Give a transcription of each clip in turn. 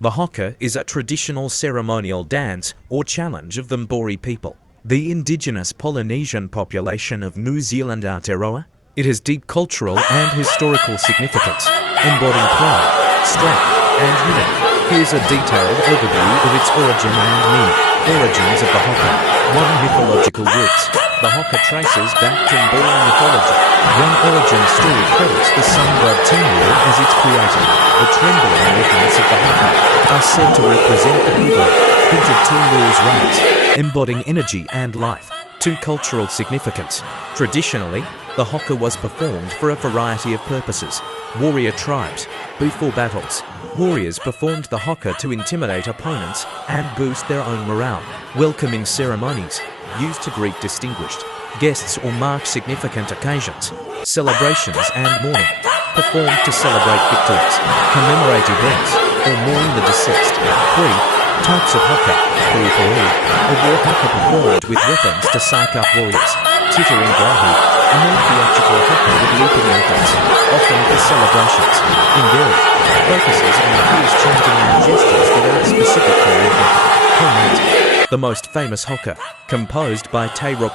The HAKa is a traditional ceremonial dance or challenge of the Maori people, the indigenous Polynesian population of New Zealand Aotearoa. It has deep cultural and historical significance, embodying pride, strength, and unity. Here's a detailed overview of its origin and meaning. Origins of the HAKa. 1. Mythological roots. The HAKa traces back to Maori mythology. One origin story credits the sun god Tāne-rore as its creator. The trembling movements of the HAKa are said to represent the quivering, hinted Tāne-rore's rays, embodying energy and life. 2. Cultural significance. Traditionally, the HAKa was performed for a variety of purposes. Warrior tribes. Before battles, warriors performed the HAKa to intimidate opponents and boost their own morale. Welcoming ceremonies, used to greet distinguished guests or mark significant occasions. Celebrations and mourning, performed to celebrate victories, commemorate events, or mourn the deceased. 3. Types of HAKa. A war HAKa performed with weapons to psych up warriors. Tittering Brahu, a more theatrical HAKa with leaping elephants, often for celebrations. Invariant, focuses on fierce chanting and gestures without specific choreography. The most famous HAKa, composed by Tāne-rore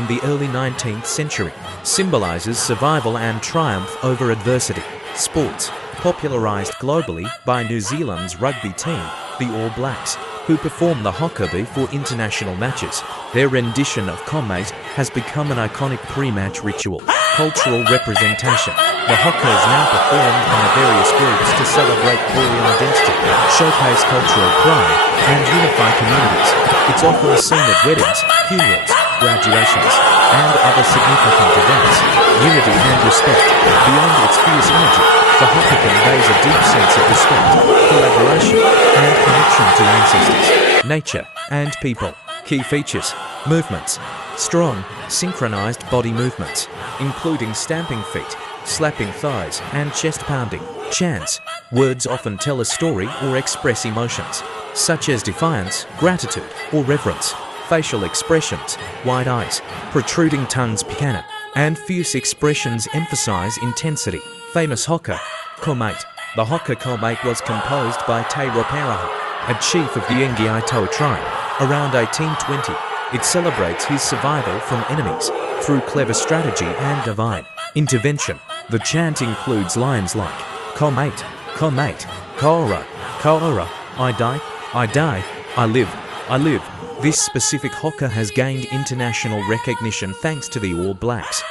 in the early 19th century, symbolizes survival and triumph over adversity. Sports, popularized globally by New Zealand's rugby team, the All Blacks, who perform the HAKa before international matches. Their rendition of Māori has become an iconic pre-match ritual. Cultural representation. The HAKa is now performed by various groups to celebrate Maori identity, showcase cultural pride, and unify communities. It's often seen at weddings, funerals, graduations, and other significant events. Unity and respect. Beyond its fierce energy, the HAKa conveys a deep sense of respect, collaboration, and connection to ancestors, nature, and people. Key features. Movements. Strong, synchronized body movements, including stamping feet, slapping thighs, and chest pounding. Chants. Words often tell a story or express emotions, such as defiance, gratitude, or reverence. Facial expressions. Wide eyes, protruding tongues, pikana, and fierce expressions emphasize intensity. Famous HAKa. Komate. The HAKa Komate was composed by Tāne-rore, a chief of the Aotearoa tribe, around 1820. It celebrates his survival from enemies through clever strategy and divine intervention. The chant includes lines like Komate, Komate, Kaora, Kaora, I die, I die, I live, I live. This specific HAKa has gained international recognition thanks to the All Blacks.